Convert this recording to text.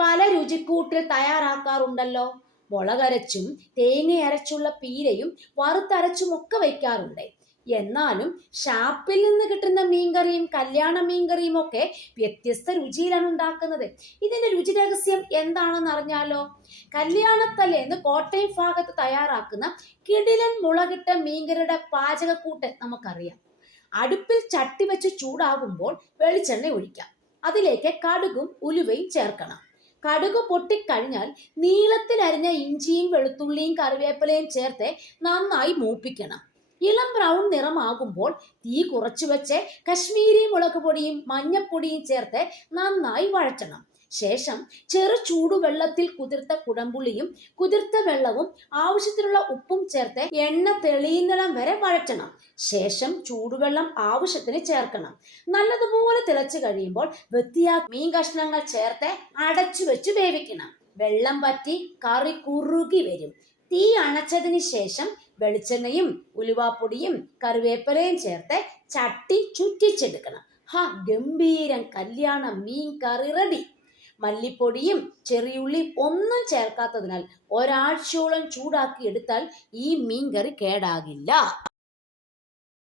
പല രുചിക്കൂട്ടിൽ തയ്യാറാക്കാറുണ്ടല്ലോ. മുളകരച്ചും തേങ്ങ അരച്ചുള്ള പീരയും വറുത്തരച്ചും ഒക്കെ വയ്ക്കാറുണ്ട്. എന്നാലും ഷാപ്പിൽ നിന്ന് കിട്ടുന്ന മീൻകറിയും കല്യാണ മീൻകറിയും ഒക്കെ വ്യത്യസ്ത രുചിയിലാണ് ഉണ്ടാക്കുന്നത്. ഇതിന്റെ രുചി രഹസ്യം എന്താണെന്ന് അറിഞ്ഞാലോ? കല്യാണത്തലേന്ന് കോട്ടയം ഭാഗത്ത് തയ്യാറാക്കുന്ന കിടിലൻ മുളകിട്ട മീൻകറിയുടെ പാചകക്കൂട്ട് നമുക്കറിയാം. അടുപ്പിൽ ചട്ടി വെച്ച് ചൂടാകുമ്പോൾ വെളിച്ചെണ്ണ ഒഴിക്കാം. അതിലേക്ക് കടുകും ഉലുവയും ചേർക്കണം. കടുക് പൊട്ടിക്കഴിഞ്ഞാൽ നീളത്തിൽ അരിഞ്ഞ ഇഞ്ചിയും വെളുത്തുള്ളിയും കറിവേപ്പിലയും ചേർത്ത് നന്നായി മൂപ്പിക്കണം. ഇളം ബ്രൗൺ നിറമാകുമ്പോൾ തീ കുറച്ചു വെച്ച് കശ്മീരി മുളക് പൊടിയും മഞ്ഞപ്പൊടിയും ചേർത്ത് നന്നായി വഴറ്റണം. ശേഷം ചെറു ചൂടുവെള്ളത്തിൽ കുതിർത്ത കുടംപുളിയും കുതിർത്ത വെള്ളവും ആവശ്യത്തിനുള്ള ഉപ്പും ചേർത്ത് എണ്ണ തെളിയുന്നിടം വരെ വഴറ്റണം. ശേഷം ചൂടുവെള്ളം ആവശ്യത്തിന് ചേർക്കണം. നല്ലതുപോലെ തിളച്ചു കഴിയുമ്പോൾ വൃത്തിയാക്കി മീൻ കഷ്ണങ്ങൾ ചേർത്ത് അടച്ചു വെച്ച് വേവിക്കണം. വെള്ളം വറ്റി കറി കുറുകി വരും. തീ അണച്ചതിന് ശേഷം വെളിച്ചെണ്ണയും ഉലുവാപ്പൊടിയും കറിവേപ്പിലയും ചേർത്ത് ചട്ടി ചുറ്റിച്ചെടുക്കണം. ഗംഭീരം കല്യാണ മീൻ കറി റെഡി. മല്ലിപ്പൊടിയും ചെറിയുള്ളിയും ഒന്നും ചേർക്കാത്തതിനാൽ ഒരാഴ്ചയോളം ചൂടാക്കി എടുത്താൽ ഈ മീൻകറി കേടാകില്ല.